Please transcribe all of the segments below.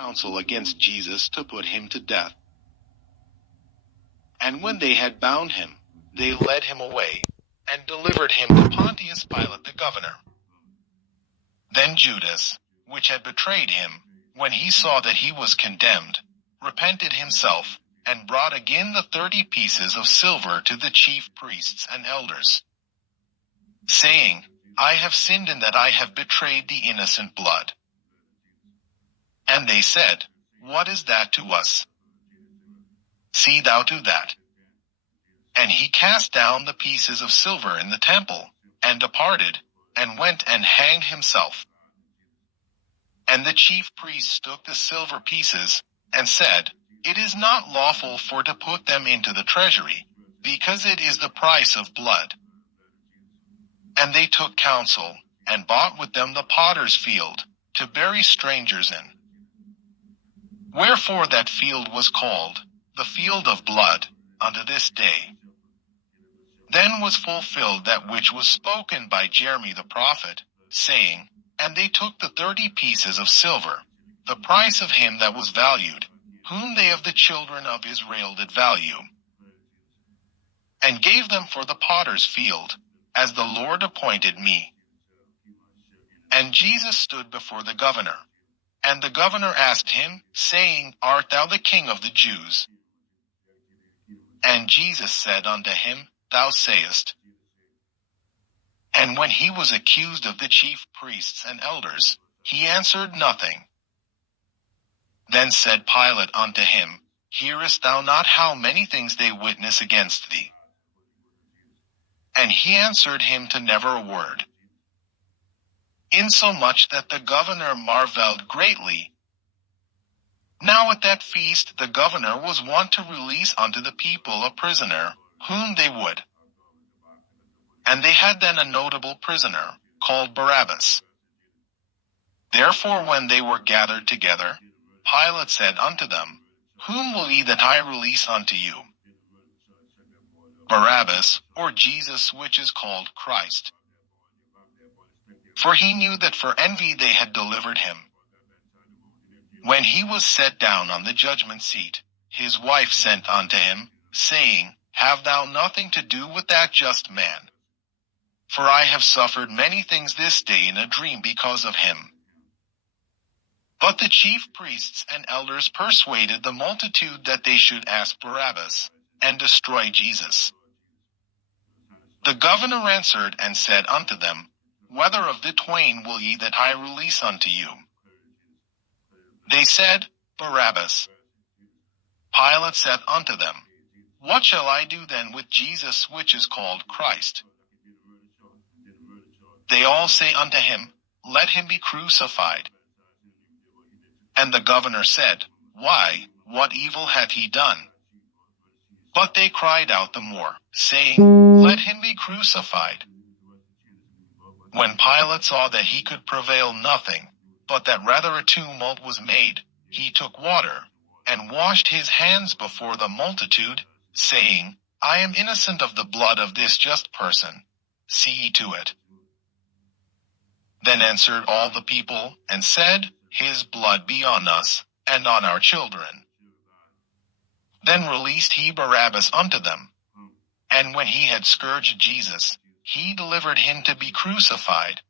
counsel against Jesus to put him to death. And when they had bound him, they led him away, and delivered him to Pontius Pilate the governor. Then Judas, which had betrayed him, when he saw that he was condemned, repented himself, and brought again the 30 pieces of silver to the chief priests and elders, saying, I have sinned in that I have betrayed the innocent blood. And they said, What is that to us? See thou to that. And he cast down the pieces of silver in the temple, and departed, and went and hanged himself. And the chief priests took the silver pieces, and said, It is not lawful for to put them into the treasury, because it is the price of blood. And they took counsel, and bought with them the potter's field, to bury strangers in. Wherefore that field was called, the field of blood, unto this day. Then was fulfilled that which was spoken by Jeremy the prophet, saying, And they took the 30 pieces of silver, the price of him that was valued, whom they of the children of Israel did value, and gave them for the potter's field, as the Lord appointed me. And Jesus stood before the governor. And the governor asked him, saying, Art thou the king of the Jews? And Jesus said unto him, Thou sayest. And when he was accused of the chief priests and elders, he answered nothing. Then said Pilate unto him, Hearest thou not how many things they witness against thee? And he answered him to never a word. Insomuch that the governor marveled greatly. Now at that feast the governor was wont to release unto the people a prisoner, whom they would. And they had then a notable prisoner, called Barabbas. Therefore when they were gathered together, Pilate said unto them, Whom will ye that I release unto you? Barabbas, or Jesus which is called Christ? For he knew that for envy they had delivered him. When he was set down on the judgment seat, his wife sent unto him, saying, Have thou nothing to do with that just man? For I have suffered many things this day in a dream because of him. But the chief priests and elders persuaded the multitude that they should ask Barabbas, and destroy Jesus. The governor answered and said unto them, Whether of the twain will ye that I release unto you? They said, Barabbas. Pilate said unto them, What shall I do then with Jesus which is called Christ? They all say unto him, Let him be crucified. And the governor said, Why, what evil hath he done? But they cried out the more, saying, Let him be crucified. When Pilate saw that he could prevail nothing, but that rather a tumult was made, he took water, and washed his hands before the multitude, saying, I am innocent of the blood of this just person. See ye to it. Then answered all the people, and said, His blood be on us, and on our children. Then released he Barabbas unto them. And when he had scourged Jesus, he delivered him to be crucified.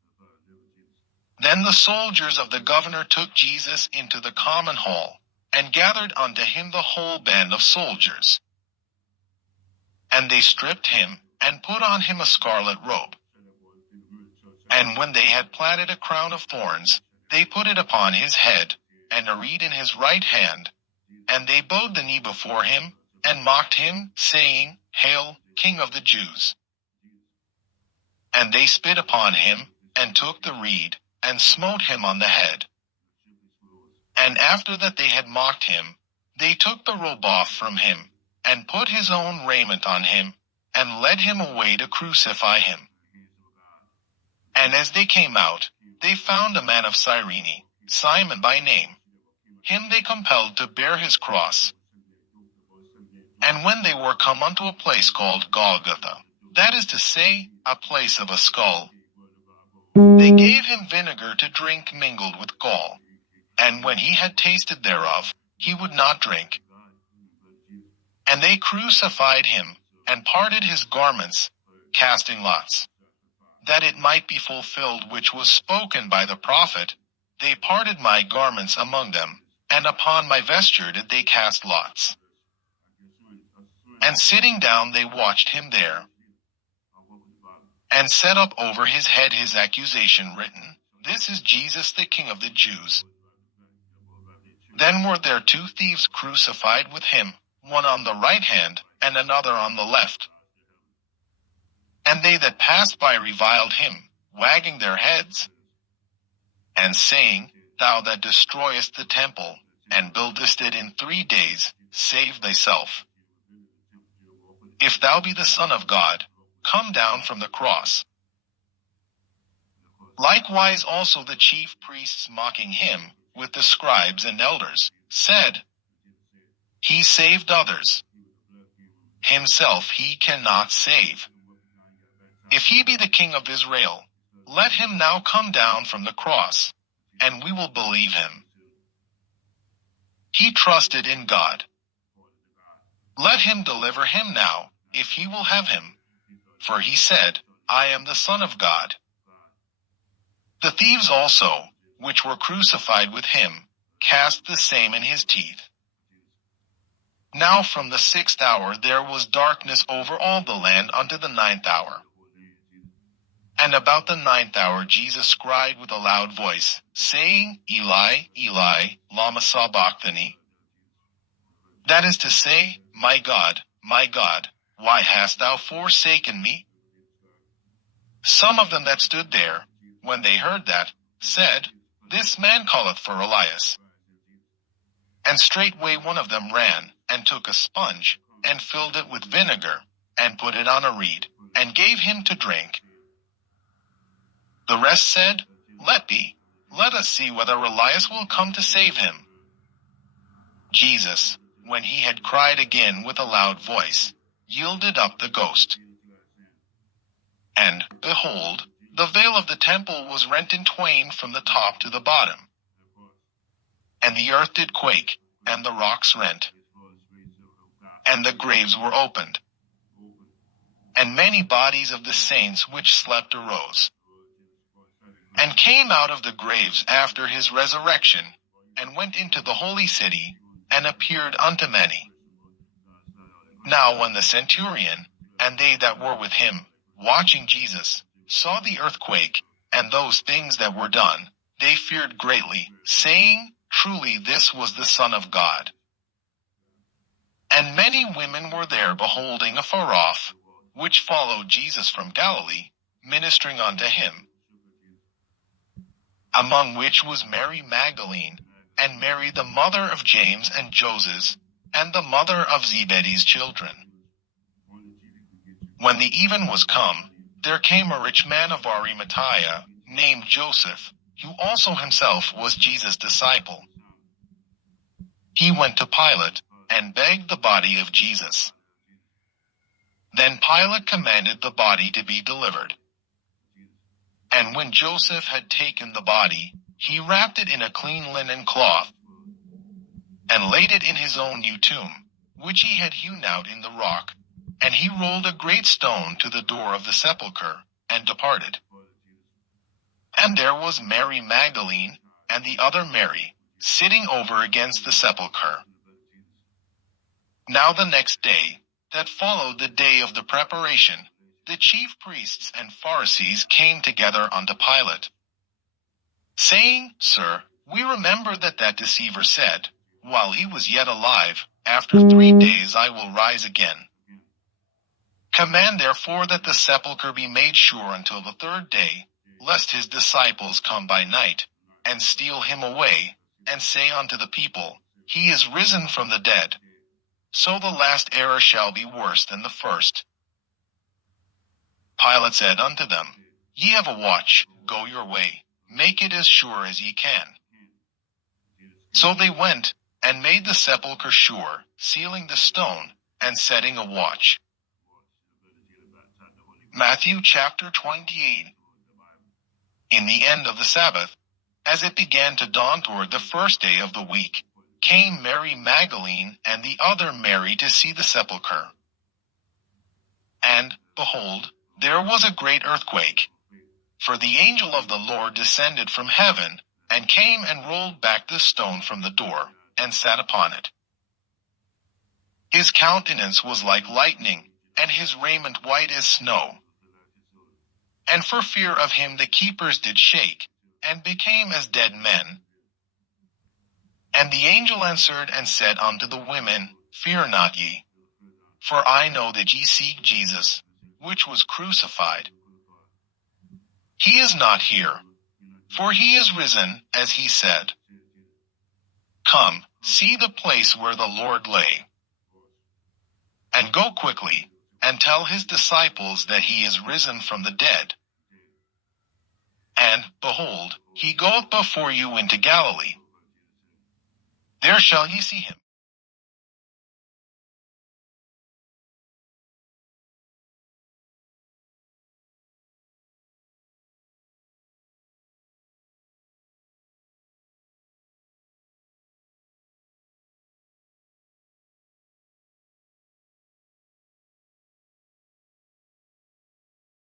Then the soldiers of the governor took Jesus into the common hall, and gathered unto him the whole band of soldiers. And they stripped him, and put on him a scarlet robe. And when they had platted a crown of thorns, they put it upon his head, and a reed in his right hand. And they bowed the knee before him, and mocked him, saying, Hail, King of the Jews! And they spit upon him, and took the reed, and smote him on the head. And after that they had mocked him, they took the robe off from him, and put his own raiment on him, and led him away to crucify him. And as they came out, they found a man of Cyrene, Simon by name. Him they compelled to bear his cross. And when they were come unto a place called Golgotha, that is to say, a place of a skull, they gave him vinegar to drink mingled with gall. and when he had tasted thereof, he would not drink. And they crucified him, and parted his garments, casting lots. That it might be fulfilled which was spoken by the prophet, they parted my garments among them, and upon my vesture did they cast lots. And sitting down they watched him there, and set up over his head his accusation written, This is Jesus the King of the Jews. Then were there 2 thieves crucified with him, one on the right hand, and another on the left. And they that passed by reviled him, wagging their heads, and saying, Thou that destroyest the temple, and buildest it in 3 days, save thyself. If thou be the Son of God, come down from the cross. Likewise also the chief priests mocking him, with the scribes and elders, said, He saved others. Himself he cannot save. If he be the King of Israel, let him now come down from the cross, and we will believe him. He trusted in God. Let him deliver him now, if he will have him. For he said, I am the Son of God. The thieves also, which were crucified with him, cast the same in his teeth. Now from the 6th hour there was darkness over all the land unto the 9th hour. And about the 9th hour Jesus cried with a loud voice, saying, Eli, Eli, lama sabachthani? That is to say, my God, why hast thou forsaken me? Some of them that stood there, when they heard that, said, This man calleth for Elias. And straightway one of them ran, and took a sponge, and filled it with vinegar, and put it on a reed, and gave him to drink. The rest said, Let be, let us see whether Elias will come to save him. Jesus, when he had cried again with a loud voice, yielded up the ghost. And, behold, the veil of the temple was rent in twain from the top to the bottom. And the earth did quake, and the rocks rent. And the graves were opened. And many bodies of the saints which slept arose, and came out of the graves after his resurrection, and went into the holy city, and appeared unto many. Now when the centurion, and they that were with him, watching Jesus, saw the earthquake, and those things that were done, they feared greatly, saying, Truly this was the Son of God. And many women were there beholding afar off, which followed Jesus from Galilee, ministering unto him. Among which was Mary Magdalene, and Mary the mother of James and Joses, and the mother of Zebedee's children. When the even was come, there came a rich man of Arimathea, named Joseph, who also himself was Jesus' disciple. He went to Pilate, and begged the body of Jesus. Then Pilate commanded the body to be delivered. And when Joseph had taken the body, he wrapped it in a clean linen cloth, and laid it in his own new tomb, which he had hewn out in the rock. And he rolled a great stone to the door of the sepulchre, and departed. And there was Mary Magdalene, and the other Mary, sitting over against the sepulchre. Now the next day, that followed the day of the preparation, the chief priests and Pharisees came together unto Pilate, saying, Sir, we remember that deceiver said, while he was yet alive, After 3 days I will rise again. Command therefore that the sepulchre be made sure until the 3rd day, lest his disciples come by night, and steal him away, and say unto the people, He is risen from the dead. So the last error shall be worse than the first. Pilate said unto them, Ye have a watch, go your way, make it as sure as ye can. So they went, and made the sepulchre sure, sealing the stone, and setting a watch. Matthew chapter 28. In the end of the Sabbath, as it began to dawn toward the first day of the week, came Mary Magdalene and the other Mary to see the sepulchre. And, behold, there was a great earthquake. For the angel of the Lord descended from heaven, and came and rolled back the stone from the door, and sat upon it. His countenance was like lightning, and his raiment white as snow. And for fear of him the keepers did shake, and became as dead men. And the angel answered and said unto the women, Fear not ye, for I know that ye seek Jesus, which was crucified. He is not here, for he is risen, as he said. Come, see the place where the Lord lay. And go quickly, and tell his disciples that he is risen from the dead. And, behold, he goeth before you into Galilee. There shall ye see him.